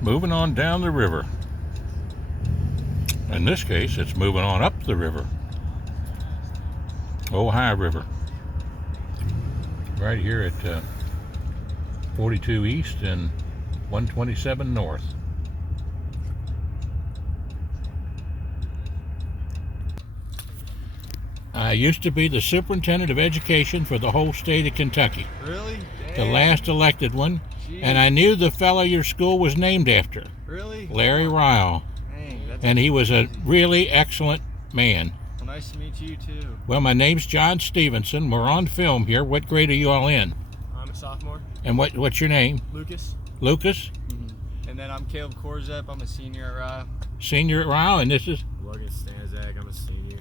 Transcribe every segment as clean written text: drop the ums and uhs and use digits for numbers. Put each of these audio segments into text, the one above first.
moving on down the river. In this case, it's moving on up the river. Ohio River. Right here at 42 East and 127 North. I used to be the superintendent of education for the whole state of Kentucky. Really? Dang. The last elected one. Jeez. And I knew the fellow your school was named after. Really? Larry Ryle. Dang, that's And he was a really excellent man. Well, nice to meet you too. Well, my name's John Stephenson. We're on film here. What grade are you all in? I'm a sophomore. And what's your name? Lucas. Lucas? And then I'm Caleb Korzep. I'm a senior at Ryle. Senior at Ryle, and this is? Logan Stanzak. I'm a senior.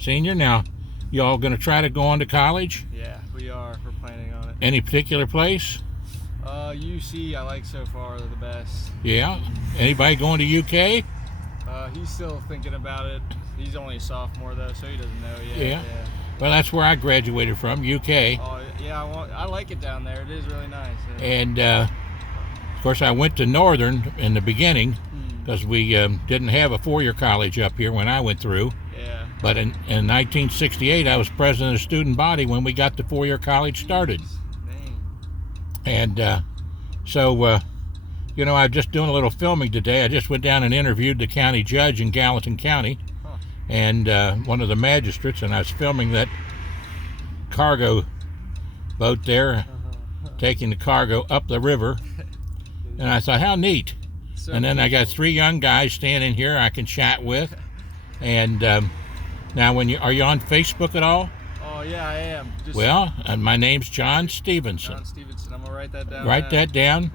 Senior. Now, y'all going to try to go on to college? Yeah, we are. We're planning on it. Any particular place? UC I like so far. They're the best. Yeah. Anybody going to UK? He's still thinking about it. He's only a sophomore though, so he doesn't know yet. Yeah. Well, that's where I graduated from, UK. Oh yeah, I like it down there. It is really nice. Yeah. And of course, I went to Northern in the beginning because we didn't have a four-year college up here when I went through. Yeah. But in 1968, I was president of the student body when we got the four-year college started. Dang. And so, you know, I'm just doing a little filming today. I just went down and interviewed the county judge in Gallatin County and one of the magistrates, and I was filming that cargo boat there taking the cargo up the river. And I thought, how neat. So and then I got three young guys standing here I can chat with. And now, are you on Facebook at all? Oh yeah, I am. Well, and my name's John Stephenson. John Stephenson. I'm gonna write that down. Write that down,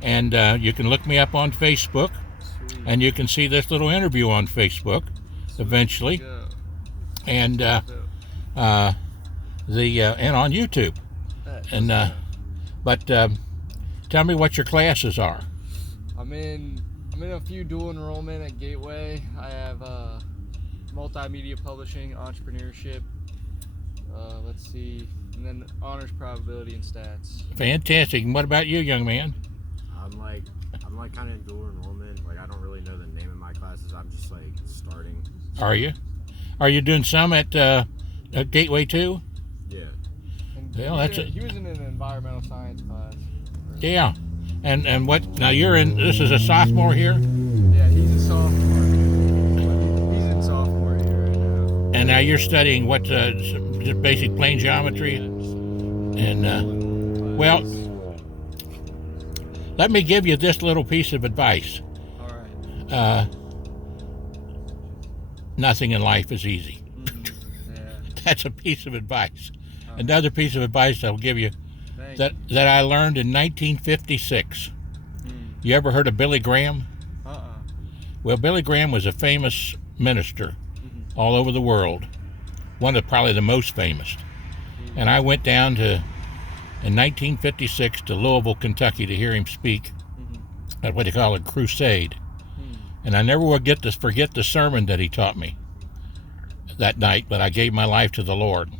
and you can look me up on Facebook, Sweet. and you can see this little interview on Facebook eventually, and and on YouTube. And but tell me what your classes are. I'm in a few dual enrollment at Gateway. I have multimedia publishing, entrepreneurship. Let's see, and then honors probability and stats. Fantastic. And what about you, young man? I'm like kind of in dual enrollment. Like I don't really know the name of my classes. I'm just like starting. Are you? Are you doing some at Gateway too? Yeah. And Well, he was in an environmental science class. Yeah. And what? Now you're in. This is a sophomore here. Yeah, he's a sophomore. He's in sophomore year right now. And now you're studying what? Just basic plane geometry. And well, let me give you this little piece of advice. All right. Nothing in life is easy. Yeah. That's a piece of advice. Another piece of advice I'll give you Thanks. that I learned in 1956. You ever heard of Billy Graham? Well, Billy Graham was a famous minister all over the world. One of probably the most famous. And I went down in 1956 to Louisville, Kentucky to hear him speak at what they call a crusade. And I never will forget the sermon that he taught me that night, but I gave my life to the Lord.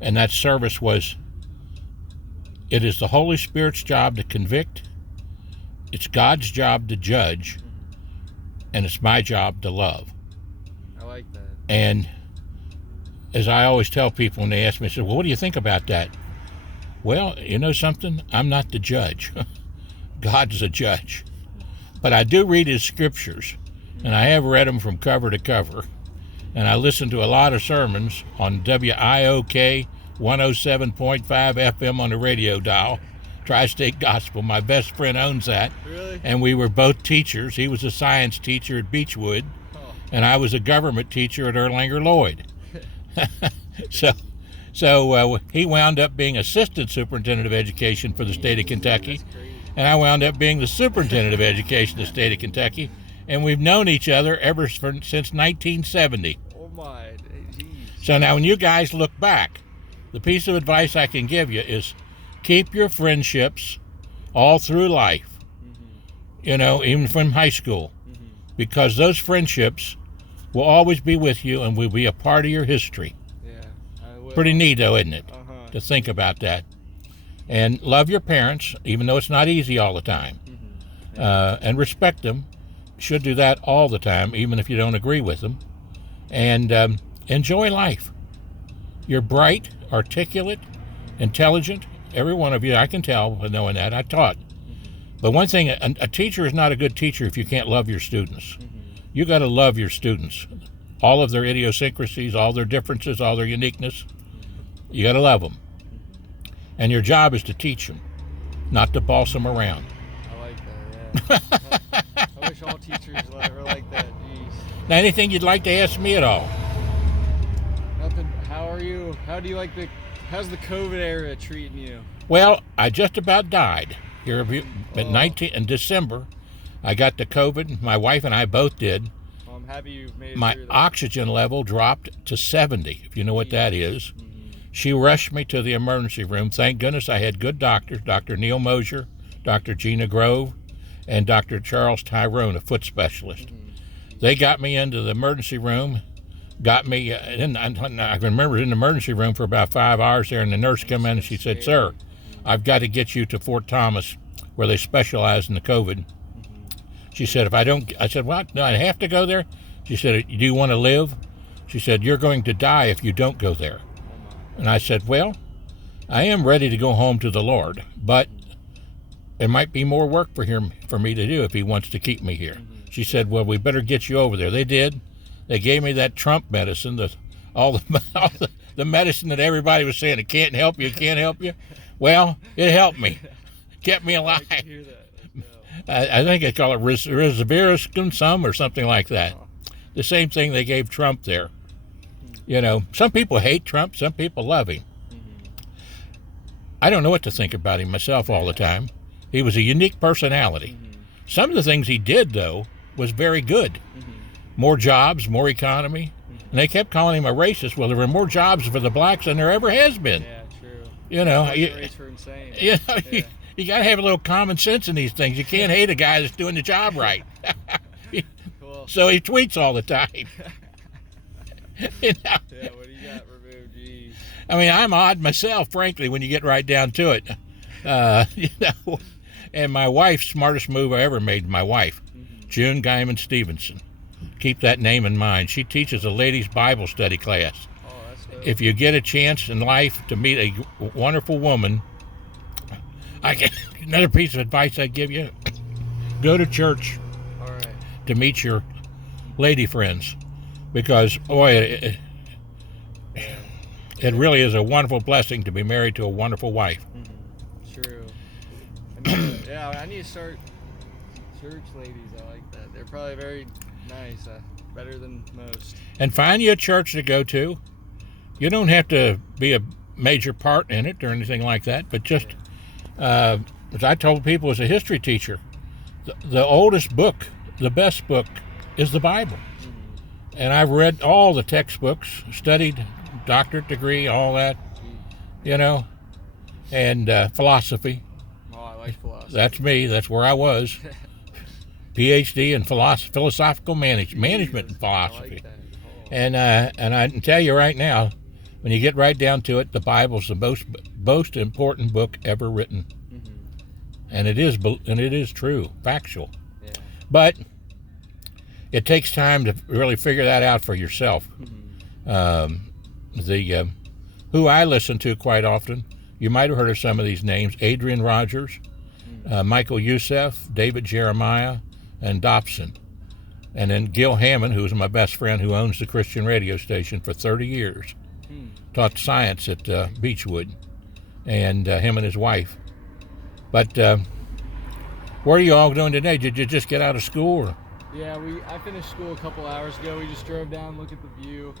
And that service was, it is the Holy Spirit's job to convict, it's God's job to judge, and it's my job to love. I like that. And as I always tell people when they ask me, I say, well, what do you think about that? Well, you know something? I'm not the judge. God's the judge. But I do read his scriptures, and I have read them from cover to cover. And I listen to a lot of sermons on WIOK 107.5 FM on the radio dial, Tri-State Gospel. My best friend owns that. Really? And we were both teachers. He was a science teacher at Beechwood, and I was a government teacher at Erlanger Lloyd. So he wound up being assistant superintendent of education for the state of Kentucky, and I wound up being the superintendent of education of the state of Kentucky, and we've known each other since 1970. Oh my, geez. So now when you guys look back, the piece of advice I can give you is keep your friendships all through life, you know, even from high school, because those friendships will always be with you and will be a part of your history. Yeah, I will. Pretty neat, though, isn't it, to think about that? And love your parents, even though it's not easy all the time. and respect them. Should do that all the time, even if you don't agree with them. And enjoy life. You're bright, articulate, intelligent. Every one of you, I can tell by knowing that. I taught. But one thing, a teacher is not a good teacher if you can't love your students. You got to love your students. All of their idiosyncrasies, all their differences, all their uniqueness. You got to love them. And your job is to teach them, not to boss them around. I like that, yeah. I wish all teachers were like that, geez. Now, anything you'd like to ask me at all? Nothing. How are you? How's the COVID era treating you? Well, I just about died. Here in December, I got the COVID. My wife and I both did. Well, I'm happy you've made it My through that. oxygen level dropped to 70, if you know what that is. She rushed me to the emergency room. Thank goodness I had good doctors, Dr. Neil Mosier, Dr. Gina Grove, and Dr. Charles Tyrone, a foot specialist. They got me into the emergency room, got me I remember in the emergency room for about 5 hours there, and the nurse came in and she said, "Sir, I've got to get you to Fort Thomas, where they specialize in the COVID." She said, I said, "What? No, I have to go there?" She said, "Do you want to live?" She said, "You're going to die if you don't go there." And I said, "Well, I am ready to go home to the Lord, but there might be more work for me to do if he wants to keep me here." She said, "Well, we better get you over there." They did. They gave me that Trump medicine, all the medicine that everybody was saying, it can't help you, it can't help you. Well, it helped me, kept me alive. I can hear that. I think they call it resveratrol or something like that. The same thing they gave Trump there. You know, some people hate Trump, some people love him. I don't know what to think about him myself all the time. He was a unique personality. Some of the things he did, though, was very good. More jobs, more economy. And they kept calling him a racist. Well, there were more jobs for the blacks than there ever has been. Yeah, true. You know, Rates were insane. you got to have a little common sense in these things. You can't hate a guy that's doing the job right. Cool. So he tweets all the time. You know? Yeah, what do you got removed? Jeez. I mean, I'm odd myself, frankly, when you get right down to it. You know, and my wife's smartest move I ever made, my wife, June Guyman Stephenson. Keep that name in mind. She teaches a ladies' Bible study class. Oh, that's dope. If you get a chance in life to meet a wonderful woman, another piece of advice I'd give you, go to church All right. to meet your lady friends, because, boy, it really is a wonderful blessing to be married to a wonderful wife. True. I need to start church ladies. I like that. They're probably very nice, better than most. And find you a church to go to. You don't have to be a major part in it or anything like that, but just, as I told people as a history teacher, the oldest book, the best book, is the Bible. And I've read all the textbooks, studied, doctorate degree, all that, you know, and philosophy. Oh, I like philosophy. That's me. That's where I was. PhD in philosophical management and philosophy. I like that. Oh. And I can tell you right now, when you get right down to it, the Bible's the most important book ever written. And it is true, factual. Yeah. But it takes time to really figure that out for yourself. Who I listen to quite often, you might have heard of some of these names: Adrian Rogers, Michael Youssef, David Jeremiah, and Dobson. And then Gil Hammond, who's my best friend, who owns the Christian radio station for 30 years. Taught science at Beechwood, and him and his wife. But what are you all doing today? Did you just get out of school? Or? Yeah, I finished school a couple hours ago. We just drove down, look at the view,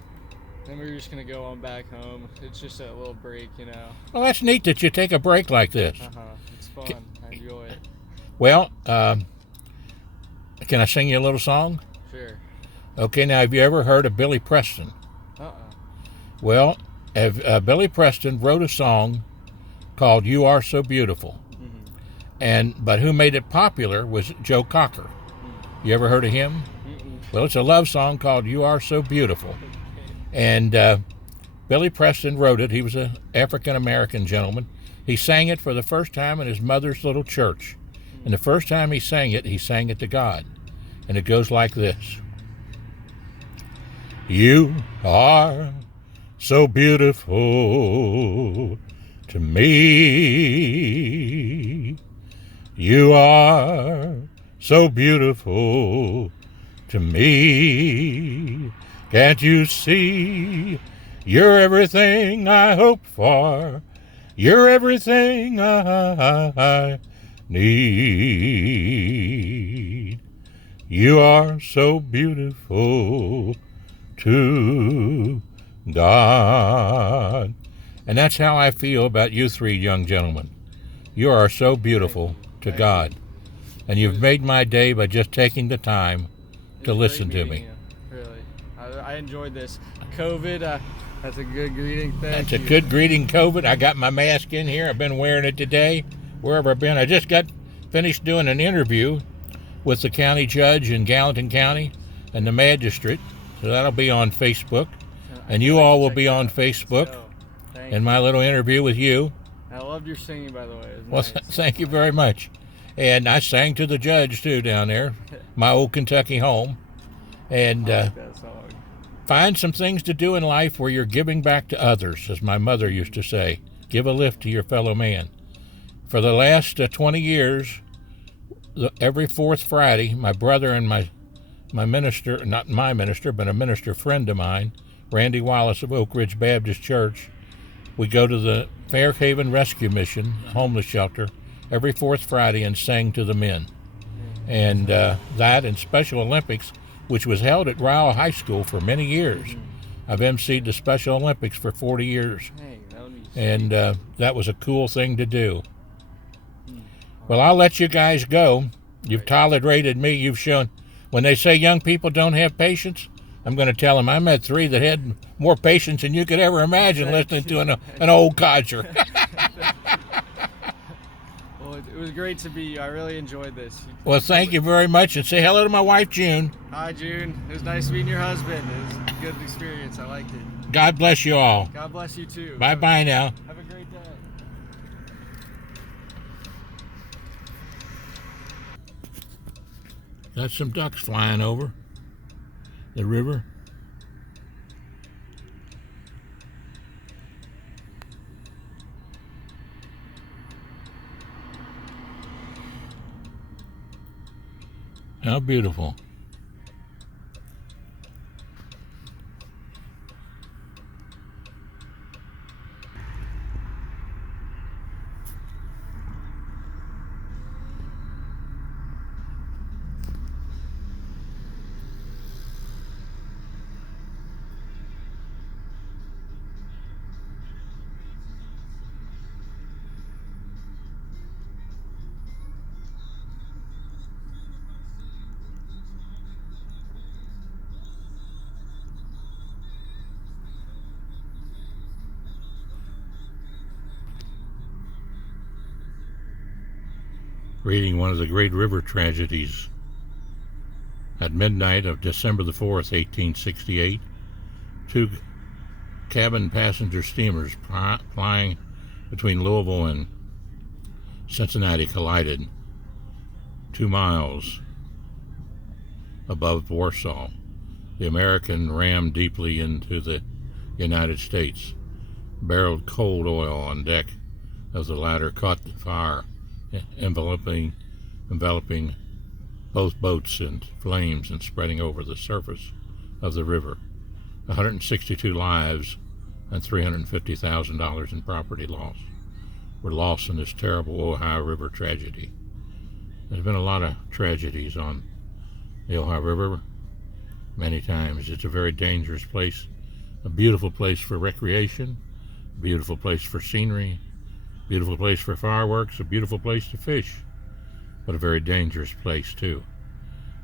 then we were just going to go on back home. It's just a little break, you know. Well, that's neat that you take a break like this. It's fun. I enjoy it. Well, can I sing you a little song? Sure. Okay, now, have you ever heard of Billy Preston? Well, Billy Preston wrote a song called "You Are So Beautiful." But who made it popular was Joe Cocker. You ever heard of him? Well, it's a love song called "You Are So Beautiful." And Billy Preston wrote it. He was an African-American gentleman. He sang it for the first time in his mother's little church. And the first time he sang it to God. And it goes like this. You are so beautiful to me. You are so beautiful to me. Can't you see? You're everything I hope for. You're everything I need. You are so beautiful to God. And that's how I feel about you three young gentlemen. You are so beautiful to God. And you've made my day by just taking the time to listen to me. Really. I enjoyed this. COVID, that's a good greeting. Thank you. That's a good greeting, COVID. I got my mask in here. I've been wearing it today, wherever I've been. I just got finished doing an interview with the county judge in Gallatin County and the magistrate. So that'll be on Facebook. And you all will be on Facebook. And my little interview with you. I loved your singing, by the way. Well, nice. Thank you very much. And I sang to the judge, too, down there, my old Kentucky home. And I like that song. Find some things to do in life where you're giving back to others, as my mother used to say. Give a lift to your fellow man. For the last 20 years, every fourth Friday, my brother and my minister, not my minister, but a minister friend of mine, Randy Wallace of Oak Ridge Baptist Church, we go to the Fairhaven Rescue Mission, homeless shelter, every fourth Friday and sang to the men. And that and Special Olympics, which was held at Ryle High School for many years. I've emceed the Special Olympics for 40 years. And that was a cool thing to do. Well, I'll let you guys go. You've tolerated me. You've shown, when they say young people don't have patience, I'm going to tell them I met three that had more patience than you could ever imagine listening to an old codger. Well, it was great to be. I really enjoyed this. Well, thank you very much, and say hello to my wife, June. Hi, June. It was nice meeting your husband. It was a good experience. I liked it. God bless you all. God bless you, too. Bye-bye now. Have a great day. Got some ducks flying over the river. How beautiful. Reading one of the great river tragedies. At midnight of December the 4th, 1868, two cabin passenger steamers plying between Louisville and Cincinnati collided 2 miles above Warsaw. The American rammed deeply into the United States. Barreled cold oil on deck of the latter caught the fire, enveloping both boats in flames and spreading over the surface of the river. 162 lives and $350,000 in property loss were lost in this terrible Ohio River tragedy. There's been a lot of tragedies on the Ohio River many times. It's a very dangerous place, a beautiful place for recreation, a beautiful place for scenery, beautiful place for fireworks, a beautiful place to fish, but a very dangerous place too.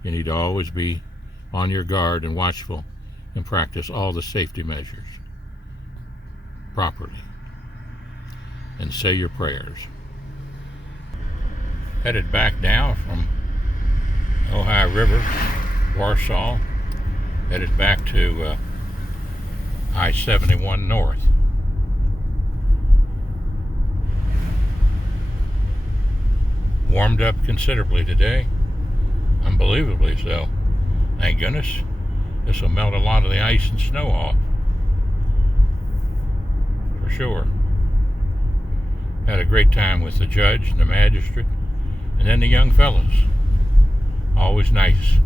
You need to always be on your guard and watchful and practice all the safety measures properly and say your prayers. Headed back now from Ohio River, Warsaw, headed back to I-71 North. warmed up considerably today. Unbelievably so. Thank goodness. This will melt a lot of the ice and snow off. For sure. Had a great time with the judge and the magistrate, and then the young fellows. Always nice.